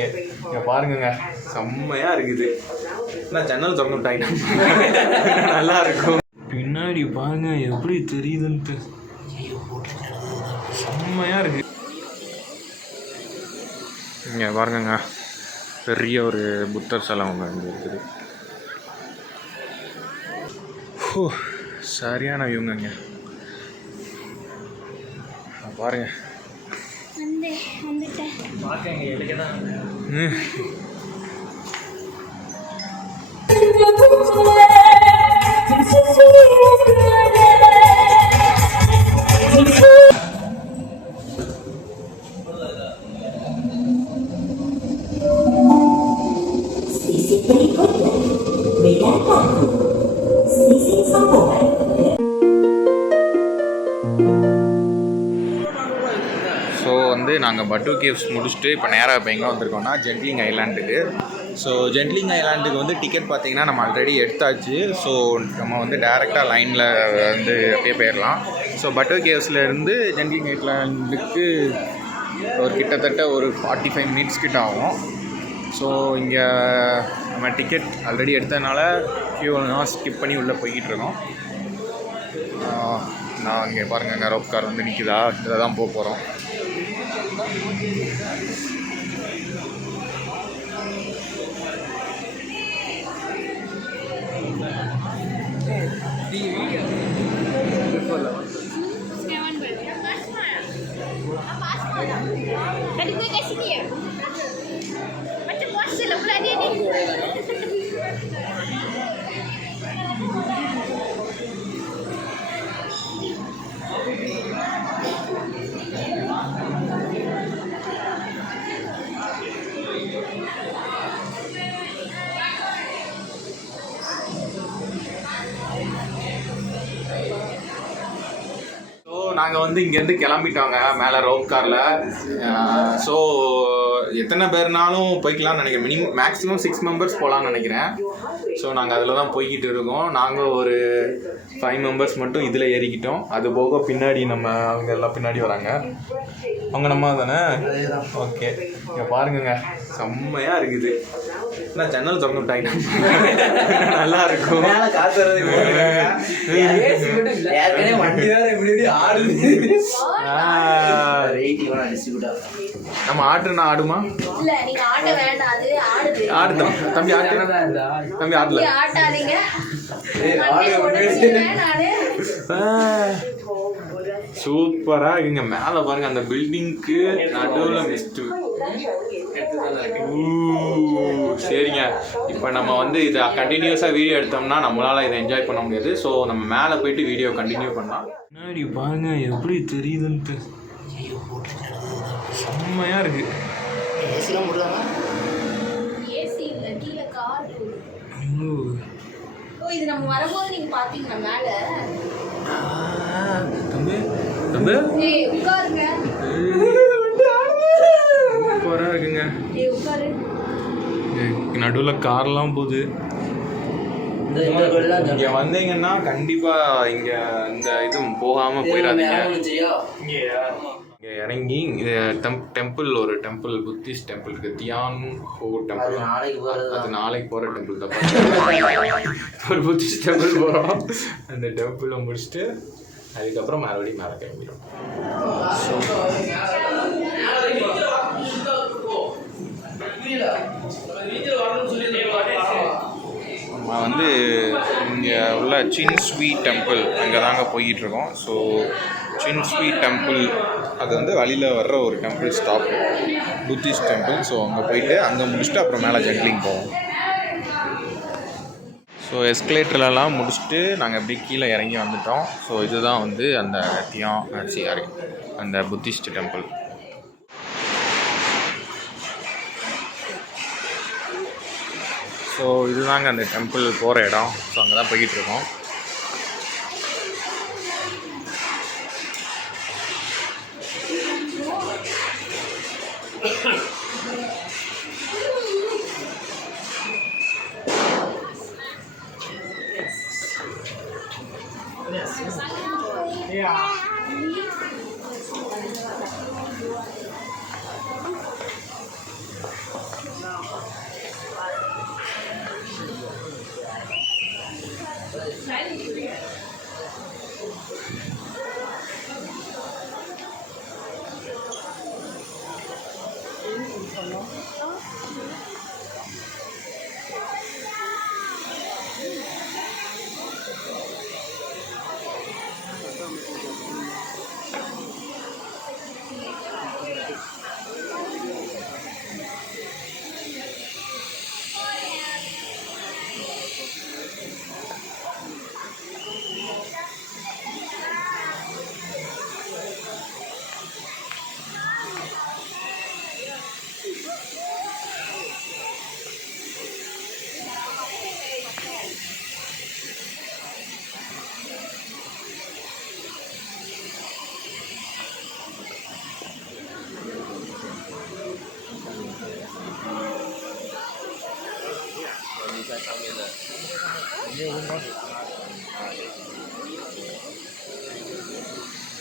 Okay, இங்கே பாருங்கங்க, செம்மையாக இருக்குது. நான் ஜன்னல் திறந்து விட்டாங்க, நல்லா இருக்கும். பின்னாடி பாருங்க எப்படி தெரியுதுன்ட்டு, செம்மையாக இருக்குது. இங்கே பாருங்கங்க, பெரிய ஒரு புத்தர் சிலை ஒன்று இங்கே இருக்குது. சரியான வியூங்க பாருங்க. ஸோ வந்து நாங்கள் பட்டு கேவ்ஸ் முடிச்சுட்டு இப்போ நேராக இப்போ எங்கே வந்திருக்கோம்னா ஜென்ட்லிங் ஐலாண்டுக்கு. ஸோ ஜென்ட்லிங் ஐலாண்டுக்கு வந்து டிக்கெட் பார்த்திங்கன்னா நம்ம ஆல்ரெடி எடுத்தாச்சு. ஸோ நம்ம வந்து டேரெக்டாக லைனில் வந்து அப்படியே போயிடலாம். ஸோ பட்டு கேவ்ஸ்லேருந்து ஜென்ட்லிங் ஐலாண்டுக்கு ஒரு கிட்டத்தட்ட ஒரு 45 மினிட்ஸ் கிட்ட ஆகும். ஸோ இங்கே நம்ம டிக்கெட் ஆல்ரெடி எடுத்ததுனால ஃபியூலாம் ஸ்கிப் பண்ணி உள்ளே போய்கிட்டு இருக்கோம். நான் இங்கே பாருங்கள், ரோப் கார் வந்து நிற்குதா, இதில் தான் போக போகிறோம். நாங்கள் வந்து இங்கேருந்து கிளம்பிட்டோங்க மேலே ரோப் காரில். ஸோ எத்தனை பேர்னாலும் போய்க்கலாம்னு நினைக்கிறேன். மேக்ஸிமம் 6 மெம்பர்ஸ் போகலான்னு நினைக்கிறேன். ஸோ நாங்கள் அதில் தான் போய்கிட்டு இருக்கோம். நாங்கள் ஒரு 5 மெம்பர்ஸ் மட்டும் இதில் ஏறிக்கிட்டோம். அது போக பின்னாடி அவங்க எல்லாம் பின்னாடி வராங்க. அவங்க நம்ம தானே. ஓகே, இங்கே பாருங்கங்க, செம்மையாக இருக்குது. நான் ஜன்னல் திறந்து விட்டாங்க, நல்லா இருக்கும். நம்ம ஆட்டுனா ஆடுமா? ஆடுதான் தம்பி, தம்பி ஆடல. சூப்பரா இருக்குங்க. மேல பாருங்க, அந்த பில்டிங்க்கு நடுவுல மிஸ்ட். சரிங்க, இப்போ நம்ம வந்து இதை கண்டினியூஸாக வீடியோ எடுத்தோம்னா நம்மளால் இதை என்ஜாய் பண்ண முடியாது. ஸோ நம்ம மேலே போயிட்டு வீடியோ கண்டினியூ பண்ணலாம். முன்னாடி பாருங்க எப்படி தெரியுதுன்ட்டு, செம்மையாக இருக்கு. இது நம்ம வரும்போது நீங்க பாத்தீங்களா மேல? தம்பி தம்பி உட்காருங்க, சூப்பரா இருக்குங்க. நடுவில் கார்லாம் போகுது. இங்க வந்தீங்கன்னா கண்டிப்பா இங்க இந்த இது போகாம போயிடாதீங்க. இங்க இறங்கி டெம்பிள், ஒரு டெம்பிள், புத்திஸ்ட் டெம்பிள் இருக்கு, தியான் ஹோ டெம்பிள். அது நாளைக்கு போற டெம்பிள் தான். ஒரு புத்திஸ்ட் டெம்பிள் போறோம். அந்த டெம்பிளை முடிச்சுட்டு அதுக்கப்புறம் மறுபடியும் மேலே கிளம்பிடும். நம்ம வந்து இங்கே உள்ள சின்ஸ்வி டெம்பிள் அங்கே தாங்க போய்கிட்டுருக்கோம். ஸோ சின்ஸ்வி டெம்பிள் அது வந்து வழியில் வர்ற ஒரு temple stop, Buddhist temple. So அங்கே போயிட்டு அங்கே முடிச்சுட்டு அப்புறம் மேலே ஜென்ட்லிங் போவோம். ஸோ எஸ்கலேட்டர்லாம் முடிச்சுட்டு நாங்கள் எப்படி கீழே இறங்கி வந்துட்டோம். ஸோ இதுதான் வந்து அந்த அந்த புத்திஸ்ட் டெம்பிள். ஸோ இதுதாங்க அந்த டெம்பிள் போகிற இடம். ஸோ அங்கே தான் போய்கிட்டுருக்கோம்.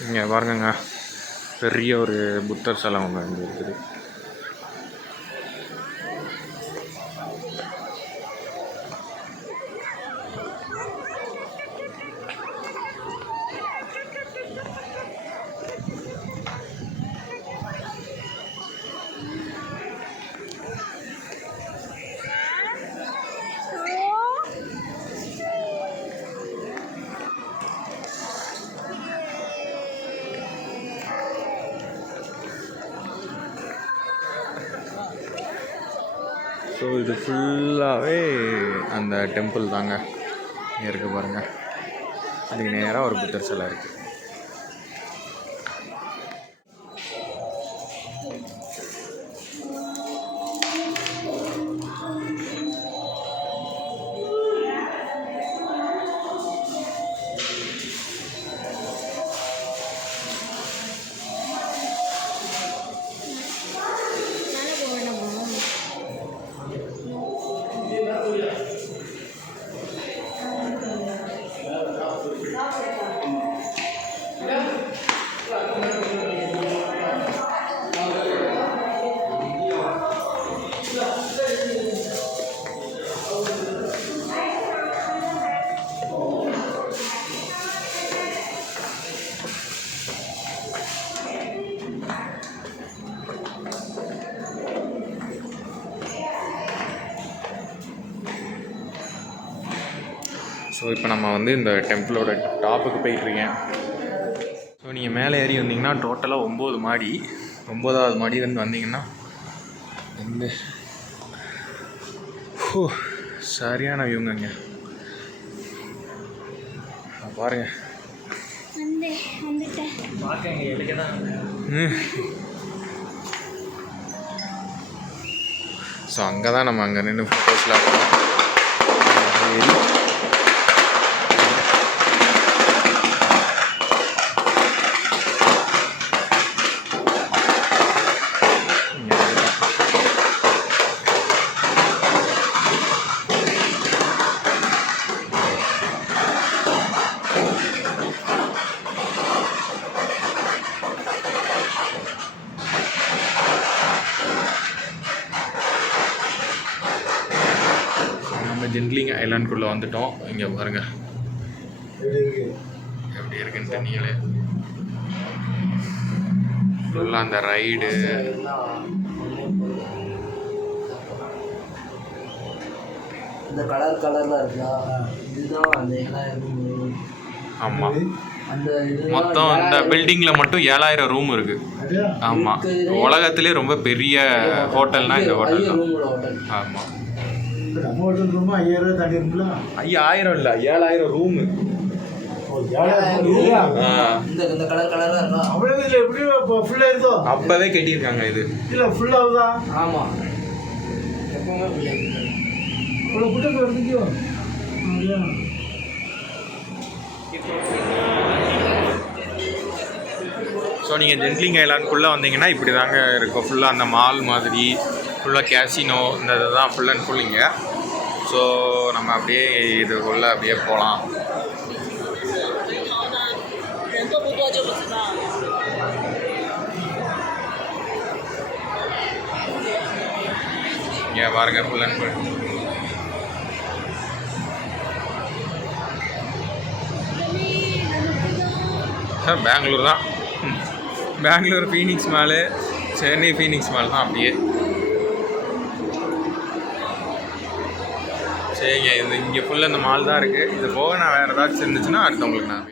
இங்கே பாருங்கங்க, பெரிய ஒரு புத்தர் சிலை ஒன்று இங்கே இருக்குது. ஸோ இது ஃபுல்லாகவே அந்த டெம்பிள் தாங்க இங்கே இருக்குது பாருங்கள். அதுக்கு நேராக ஒரு புத்தர் சிலை இருக்குது. ஸோ இப்போ நம்ம வந்து இந்த டெம்பிளோட டாப்புக்கு போயிட்டுருக்கேன். ஸோ நீங்கள் மேலே ஏறி வந்தீங்கன்னா டோட்டலாக 9 மாடி. 9வது மாடியிலேருந்து வந்தீங்கன்னா இந்த சரியான வியூங்க. பாருங்கள். ஸோ அங்கே தான் நம்ம அங்கே நின்று ஃபோட்டோஸ்லாம் எடுத்தோம். ஜென்ட்லிங் ஐலாண்டுக்குள்ளே வந்துட்டோம். இங்கே பாருங்கள் எப்படி இருக்குன்னு தண்ணிகளே. ஃபுல்லாக அந்த ரைடு இந்த கலர்லாம் இருக்கா, இதுதான் அந்த ஆமாம். மொத்தம் இந்த பில்டிங்கில் மட்டும் 7000 ரூம் இருக்குது. ஆமாம், உலகத்திலே ரொம்ப பெரிய ஹோட்டல்னால் இந்த ஹோட்டல் தான். ஆமாம், நம்ம ஹோட்டல் ரூம் 5000 தாண்டி இருக்குல்ல. 5000 இல்லை, 7000 ரூமு. இந்த கலர்லாம் இருக்கா, அவ்வளோ இதில் எப்படியும் ஃபுல்லாக இருக்கோ. அப்போவே கட்டியிருக்காங்க இது. இல்லை ஃபுல்லாகுதா? ஆமாம், எப்பவுமே ஃபுல்லாக அவ்வளோ புட்டை எடுத்துக்கியோ. ஸோ நீங்கள் ஜென்ட்லிங் ஐலாண்டுக்குள்ளே வந்தீங்கன்னா இப்படி தாங்க இருக்கும். ஃபுல்லாக அந்த மால் மாதிரி, ஃபுல்லாக கேசினோ, இந்த இதுதான் ஃபுல் அண்ட் ஃபுல் இங்கே. ஸோ நம்ம அப்படியே இதுக்குள்ளே அப்படியே போகலாம். இங்கே பாருங்க full and full. Sir Bangalore தான். Bangalore Phoenix mall, Chennai Phoenix mall தான் அப்படியே. சரிங்க, இது இங்கே ஃபுல்லாக இந்த மால் தான் இருக்குது. இது போக நான் வேறு ஏதாச்சும் இருந்துச்சுன்னா அடுத்தவங்களுக்கு நான்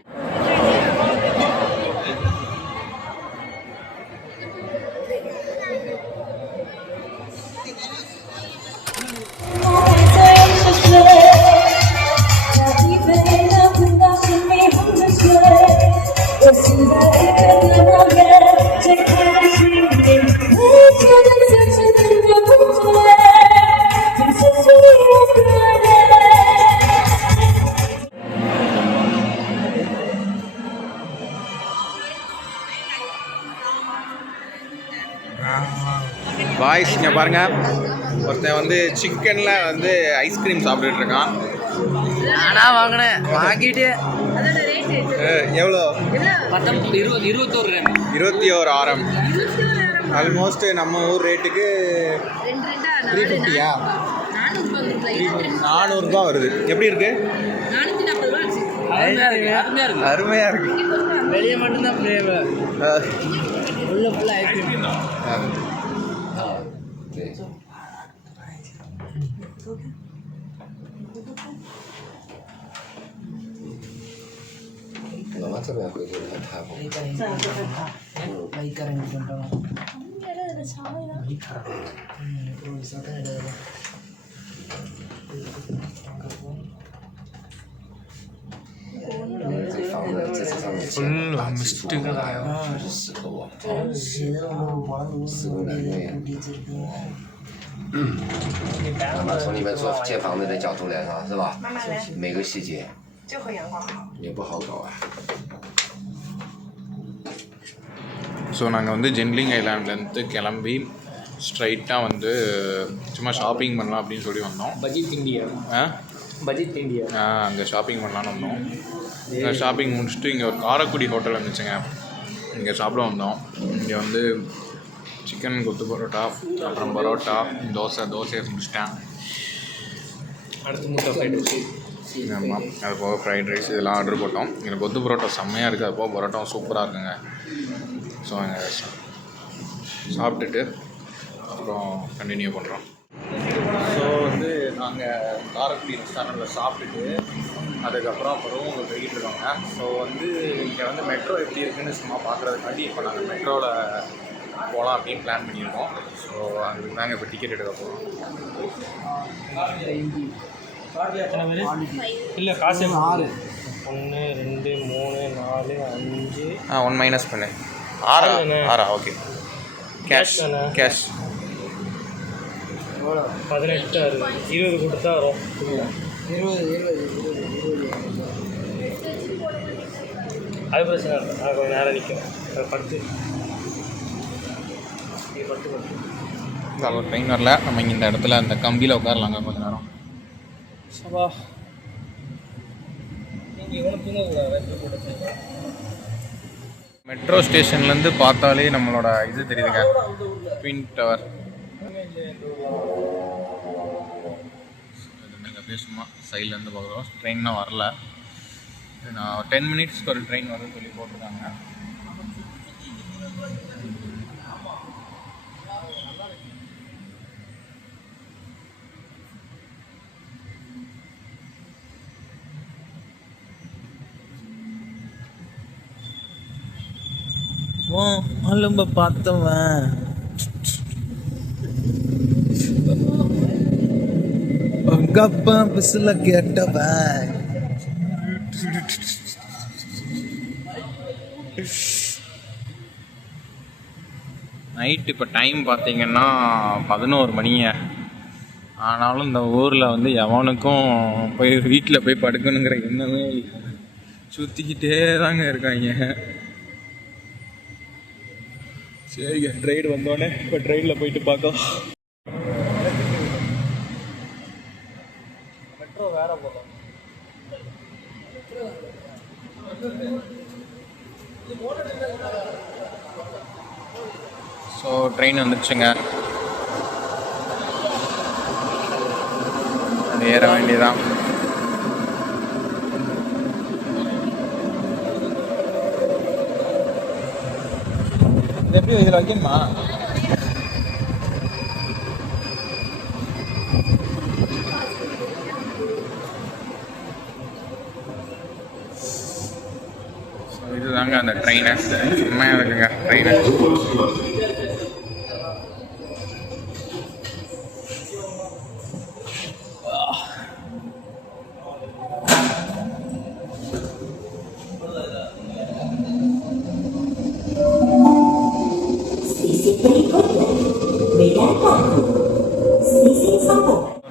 பாய்ஸ் இங்கே பாருங்கள், ஒருத்தன் வந்து சிக்கனில் வந்து ஐஸ்கிரீம் சாப்பிட்டுட்டு இருக்கான். நானாக வாங்கினேன், வாங்கிட்டு அதோட ரேட் எவ்வளோ? 21,000 ஆல்மோஸ்ட் நம்ம ஊர் ரேட்டுக்கு 350யா? 400 வருது. எப்படி இருக்கு? 440 ரூபா ஆச்சு. அருமையாக இருக்கு. வெளியே மட்டும்தான் ஃப்ளேவர், உள்ள ஃபுல்லாக ஐஸ்கிரீம் தான். 妈妈这边回去很太好。 ബൈക്ക് ഇറങ്ങിയിട്ടുണ്ടോ?妈妈从你们做建房子的角度来说，是吧？每个细节就和阳光好。也不好搞啊。 ஸோ நாங்கள் வந்து ஜென்லிங் ஐலாண்ட்லேருந்து கிளம்பி ஸ்ட்ரைட்டாக வந்து சும்மா ஷாப்பிங் பண்ணலாம் அப்படின்னு சொல்லி வந்தோம். பஜித் இந்தியா, பஜித் இந்தியா அங்கே ஷாப்பிங் பண்ணலான்னு வந்தோம். இங்கே ஷாப்பிங் முடிச்சுட்டு இங்கே ஒரு காரக்குடி ஹோட்டல் இருந்துச்சுங்க, இங்கே சாப்பிட வந்தோம். இங்கே வந்து சிக்கன் கொத்து பரோட்டா, அப்புறம் பரோட்டா, தோசையை முடிச்சிட்டேன். அடுத்து முட்டை ஃப்ரைட் ரைஸ். ஆமாம், அது போக ஃப்ரைட் ரைஸ் இதெல்லாம் ஆர்டர் போட்டோம். இங்கே கொத்து பரோட்டா செம்மையாக இருக்குது, அது போக பரோட்டாவும் சூப்பராக இருக்குங்க. ஸோ அங்கே சாப்பிட்டுட்டு அப்புறம் கண்டினியூ பண்ணுறோம். ஸோ வந்து நாங்கள் காரக்குடி ரெஸ்டாரண்ட்டில் சாப்பிட்டுட்டு அதுக்கப்புறம் ரூமுக்கு போய்கிட்டு இருக்கோங்க. ஸோ வந்து இங்கே வந்து மெட்ரோ எப்படி இருக்குதுன்னு சும்மா பார்க்குறதுக்காண்டி இப்போ நாங்கள் மெட்ரோவில் போகலாம் அப்படின்னு பிளான் பண்ணியிருக்கோம். ஸோ அதுக்கு தாங்க இப்போ டிக்கெட் எடுக்க போகிறோம். இல்லை காசு 6 1 2 3 4 5 1 மைனஸ் பண்ணு. 6 ஓகே. கேஷ் 18 20 கொடுத்தா வரும். 20 அது பிரச்சனை இல்லை, அது கொஞ்சம் நேரம் நிற்கும். அது 10 ட்ரெயின் வரல, நம்ம இங்கே இந்த இடத்துல அந்த கம்பியில் உட்காரலாங்க கொஞ்ச நேரம். சபா நீங்கள் இவ்வளோ தூங்க மெட்ரோ ஸ்டேஷன்லேருந்து பார்த்தாலே நம்மளோட இது தெரியுதுங்க, ட்வின் டவர். அப்படியே சும்மா சைட்லேருந்து பார்க்குறோம். ட்ரெயின்லாம் வரல, நான் 10 மினிட்ஸ்க்கு ஒரு ட்ரெயின் வரும்னு சொல்லி போட்டிருக்காங்க. அலும்ப பார்த்தவன் உங்கப்பா பிசில கேட்டவன். நைட்டு இப்போ டைம் பார்த்தீங்கன்னா 11 மணிங்க. ஆனாலும் இந்த ஊரில் வந்து எவனுக்கும் போய் வீட்டில் போய் படுக்கணுங்கிற எண்ணமே சுற்றிக்கிட்டே தாங்க இருக்காங்க. சரிங்க, ட்ரெயின் வந்தோடனே இப்போ ட்ரெயினில் போயிட்டு பார்க்கலாம். மெட்ரோ வேற போகலாம். ஸோ ட்ரெயின் வந்துடுச்சுங்க, அது ஏற வேண்டியதான். இது எப்படி இதில் வைக்கணுமா? பாருங்கள் அந்த ட்ரெயினை, செம்மையாக இருக்குங்க ட்ரெயினை.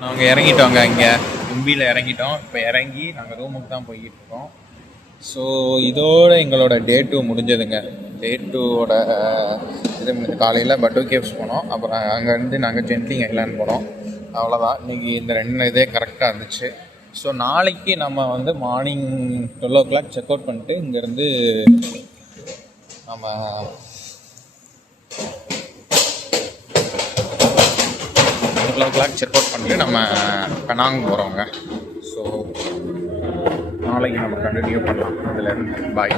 நாங்கள் இறங்கிட்டோங்க, இங்கே கும்பியில் இறங்கிட்டோம். இப்போ இறங்கி நாங்கள் ரூமுக்கு தான் போய்கிட்டு இருக்கோம். ஸோ இதோட எங்களோட டே 2 முடிஞ்சதுங்க. டே 2வோட இது முடிஞ்சு காலையில் பட்டோ கேவ்ஸ் போனோம். அப்புறம் அங்கேருந்து நாங்கள் ஜென்ட்லிங் ஐலாண்ட் போனோம். அவ்வளோதான், இன்றைக்கி இந்த 2 இதே கரெக்டாக இருந்துச்சு. ஸோ நாளைக்கு நம்ம வந்து மார்னிங் 12 o'clock செக் அவுட் பண்ணிட்டு இங்கேருந்து நம்ம 12 o'clock செக் அவுட் பண்ணிட்டு நம்ம பெனாங் போகிறோங்க. ஸோ நாளைக்கு நம்ம கண்டினியூ பண்ணலாம் அதில் இருந்து. பாய்.